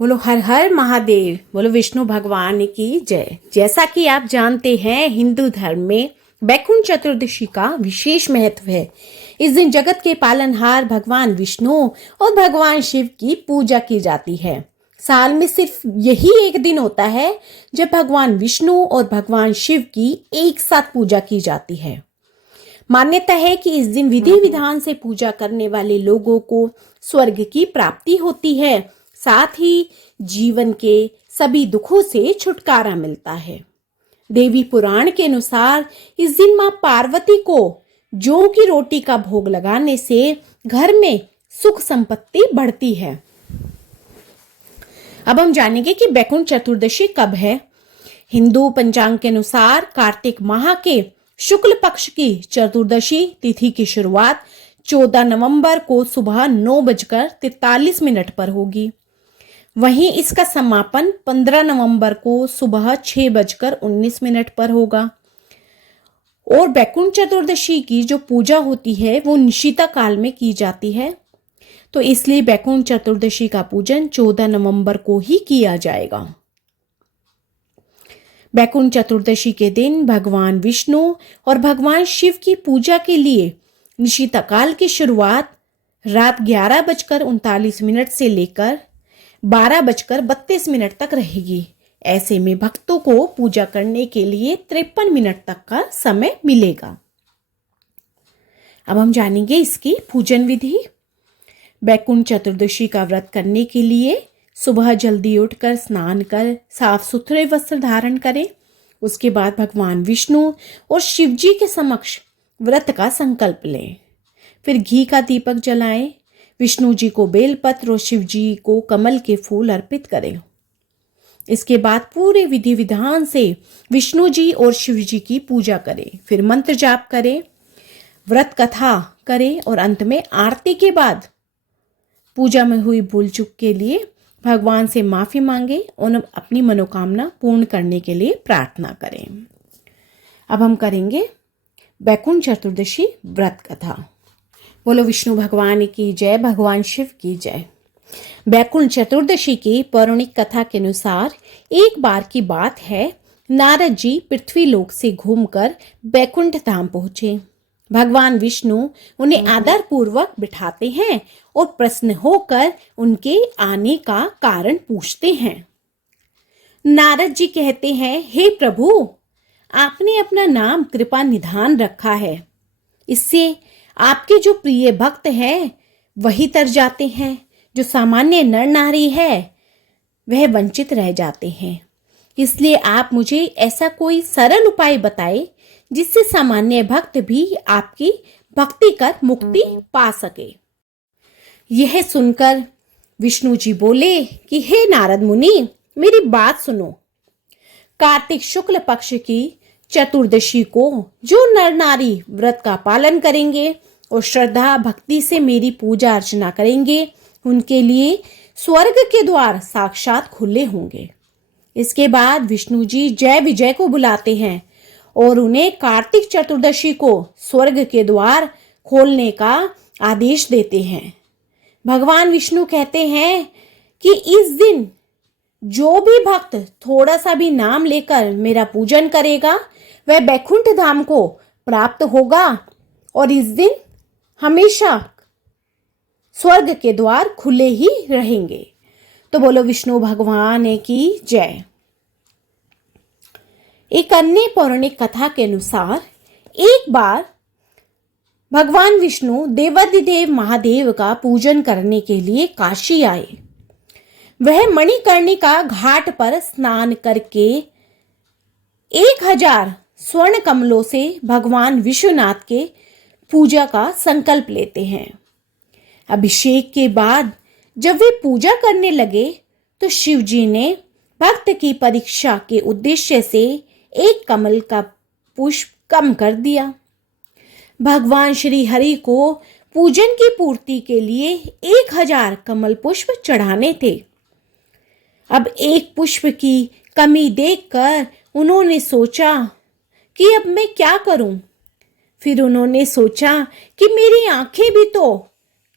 बोलो हर हर महादेव। बोलो विष्णु भगवान की जय। जैसा कि आप जानते हैं, हिंदू धर्म में बैकुंठ चतुर्दशी का विशेष महत्व है। इस दिन जगत के पालनहार भगवान विष्णु और भगवान शिव की पूजा की जाती है। साल में सिर्फ यही एक दिन होता है जब भगवान विष्णु और भगवान शिव की एक साथ पूजा की जाती है। मान्यता है कि इस दिन विधि विधान से पूजा करने वाले लोगों को स्वर्ग की प्राप्ति होती है, साथ ही जीवन के सभी दुखों से छुटकारा मिलता है। देवी पुराण के अनुसार इस दिन मां पार्वती को जौ की रोटी का भोग लगाने से घर में सुख संपत्ति बढ़ती है। अब हम जानेंगे कि बैकुंठ चतुर्दशी कब है। हिंदू पंचांग के अनुसार कार्तिक माह के शुक्ल पक्ष की चतुर्दशी तिथि की शुरुआत 14 नवंबर को सुबह 9:43 पर होगी। वहीं इसका समापन 15 नवंबर को सुबह 6:19 पर होगा। और बैकुंठ चतुर्दशी की जो पूजा होती है वो निशिता काल में की जाती है, तो इसलिए बैकुंठ चतुर्दशी का पूजन 14 नवंबर को ही किया जाएगा। बैकुंठ चतुर्दशी के दिन भगवान विष्णु और भगवान शिव की पूजा के लिए निशिता काल की शुरुआत रात 11:39 से लेकर 12:32 तक रहेगी। ऐसे में भक्तों को पूजा करने के लिए 53 मिनट तक का समय मिलेगा। अब हम जानेंगे इसकी पूजन विधि। बैकुंठ चतुर्दशी का व्रत करने के लिए सुबह जल्दी उठकर स्नान कर साफ सुथरे वस्त्र धारण करें। उसके बाद भगवान विष्णु और शिव जी के समक्ष व्रत का संकल्प लें। फिर घी का दीपक जलाएं। विष्णु जी को बेलपत्र और शिव जी को कमल के फूल अर्पित करें। इसके बाद पूरे विधि विधान से विष्णु जी और शिव जी की पूजा करें। फिर मंत्र जाप करें, व्रत कथा करें और अंत में आरती के बाद पूजा में हुई भूल चूक के लिए भगवान से माफी मांगे और अपनी मनोकामना पूर्ण करने के लिए प्रार्थना करें। अब हम करेंगे बैकुंठ चतुर्दशी व्रत कथा। बोलो विष्णु भगवान की जय, भगवान शिव की जय। बैकुंठ चतुर्दशी की पौराणिक कथा के अनुसार एक बार की बात है, नारद जी पृथ्वी लोक से घूमकर बैकुंठ धाम पहुंचे। भगवान विष्णु उन्हें आदर पूर्वक बिठाते हैं और प्रसन्न होकर उनके आने का कारण पूछते हैं। नारद जी कहते हैं, हे प्रभु, आपने अपना नाम कृपा निधान रखा है, इससे आपके जो प्रिय भक्त हैं वही तर जाते हैं, जो सामान्य नर नारी है वह वंचित रह जाते हैं। इसलिए आप मुझे ऐसा कोई सरल उपाय बताए जिससे सामान्य भक्त भी आपकी भक्ति कर मुक्ति पा सके। यह सुनकर विष्णु जी बोले कि हे नारद मुनि, मेरी बात सुनो। कार्तिक शुक्ल पक्ष की चतुर्दशी को जो नर नारी व्रत का पालन करेंगे और श्रद्धा भक्ति से मेरी पूजा अर्चना करेंगे, उनके लिए स्वर्ग के द्वार साक्षात खुले होंगे। इसके बाद विष्णु जी जय विजय को बुलाते हैं और उन्हें कार्तिक चतुर्दशी को स्वर्ग के द्वार खोलने का आदेश देते हैं। भगवान विष्णु कहते हैं कि इस दिन जो भी भक्त थोड़ा सा भी नाम लेकर मेरा पूजन करेगा वह बैकुंठ धाम को प्राप्त होगा और इस दिन हमेशा स्वर्ग के द्वार खुले ही रहेंगे। तो बोलो विष्णु भगवान की जय। एक अन्य पौराणिक कथा के अनुसार एक बार भगवान विष्णु देवाधिदेव महादेव का पूजन करने के लिए काशी आए। वह मणिकर्णिका घाट पर स्नान करके 1000 स्वर्ण कमलों से भगवान विश्वनाथ के पूजा का संकल्प लेते हैं। अभिषेक के बाद जब वे पूजा करने लगे तो शिव जी ने भक्त की परीक्षा के उद्देश्य से एक कमल का पुष्प कम कर दिया। भगवान श्री हरि को पूजन की पूर्ति के लिए 1000 कमल पुष्प चढ़ाने थे। अब एक पुष्प की कमी देखकर उन्होंने सोचा कि अब मैं क्या करूं। फिर उन्होंने सोचा कि मेरी आंखें भी तो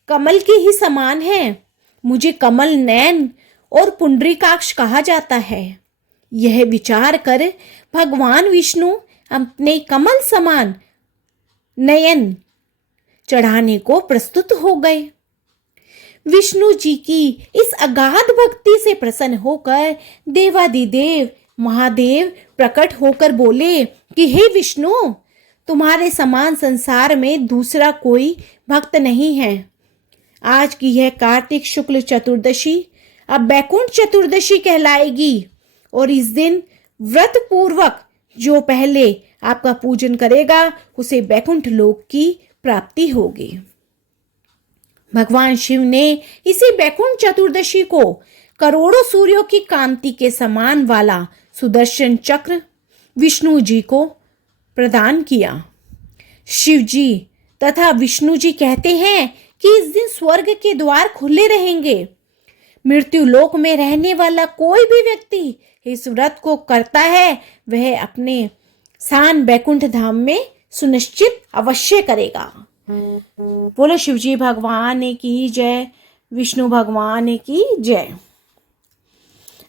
कमल के ही समान हैं, मुझे कमल नयन और पुंडरीकाक्ष कहा जाता है। यह विचार कर भगवान विष्णु अपने कमल समान नयन चढ़ाने को प्रस्तुत हो गए। विष्णु जी की इस अगाध भक्ति से प्रसन्न होकर देवादिदेव महादेव प्रकट होकर बोले कि हे विष्णु, तुम्हारे समान संसार में दूसरा कोई भक्त नहीं है। आज की यह कार्तिक शुक्ल चतुर्दशी अब बैकुंठ चतुर्दशी कहलाएगी और इस दिन व्रत पूर्वक जो पहले आपका पूजन करेगा उसे बैकुंठ लोक की प्राप्ति होगी। भगवान शिव ने इसी बैकुंठ चतुर्दशी को करोड़ों सूर्यों की कांति के समान वाला सुदर्शन चक्र विष्णु जी को प्रदान किया। शिव जी तथा विष्णु जी कहते हैं कि इस दिन स्वर्ग के द्वार खुले रहेंगे। मृत्यु लोक में रहने वाला कोई भी व्यक्ति इस व्रत को करता है वह अपने स्थान बैकुंठ धाम में सुनिश्चित अवश्य करेगा। बोलो शिवजी भगवान की जय, विष्णु भगवान की जय।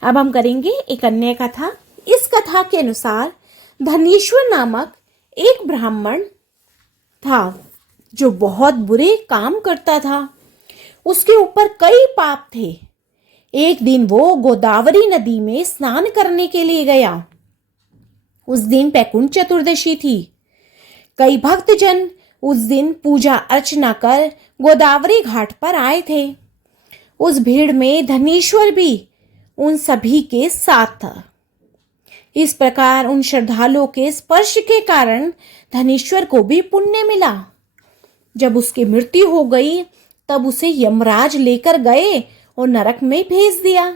अब हम करेंगे एक अन्य कथा। इस कथा के अनुसार धनेश्वर नामक एक ब्राह्मण था जो बहुत बुरे काम करता था। उसके ऊपर कई पाप थे। एक दिन वो गोदावरी नदी में स्नान करने के लिए गया। उस दिन बैकुंठ चतुर्दशी थी। कई भक्तजन उस दिन पूजा अर्चना कर गोदावरी घाट पर आए थे। उस भीड़ में धनेश्वर भी उन सभी के साथ था। इस प्रकार उन श्रद्धालुओं के स्पर्श के कारण धनेश्वर को भी पुण्य मिला। जब उसकी मृत्यु हो गई तब उसे यमराज लेकर गए और नरक में भेज दिया।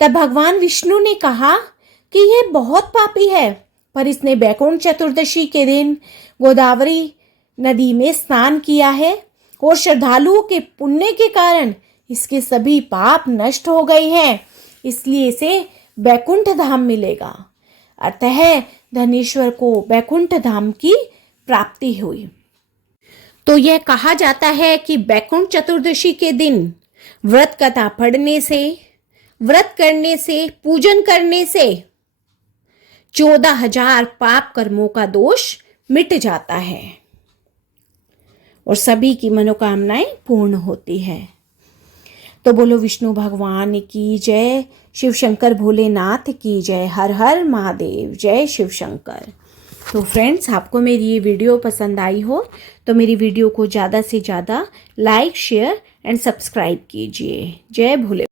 तब भगवान विष्णु ने कहा कि यह बहुत पापी है, पर इसने बैकुंठ चतुर्दशी के दिन गोदावरी नदी में स्नान किया है और श्रद्धालुओं के पुण्य के कारण इसके सभी पाप नष्ट हो गए हैं, इसलिए इसे बैकुंठ धाम मिलेगा। अतः धनेश्वर को बैकुंठ धाम की प्राप्ति हुई। तो यह कहा जाता है कि बैकुंठ चतुर्दशी के दिन व्रत कथा पढ़ने से, व्रत करने से, पूजन करने से 14,000 पाप कर्मों का दोष मिट जाता है और सभी की मनोकामनाएं पूर्ण होती है। तो बोलो विष्णु भगवान की जय, शिव शंकर भोलेनाथ की जय, हर हर महादेव, जय शिव शंकर। तो फ्रेंड्स, आपको मेरी ये वीडियो पसंद आई हो तो मेरी वीडियो को ज़्यादा से ज़्यादा लाइक, शेयर एंड सब्सक्राइब कीजिए। जय भोले।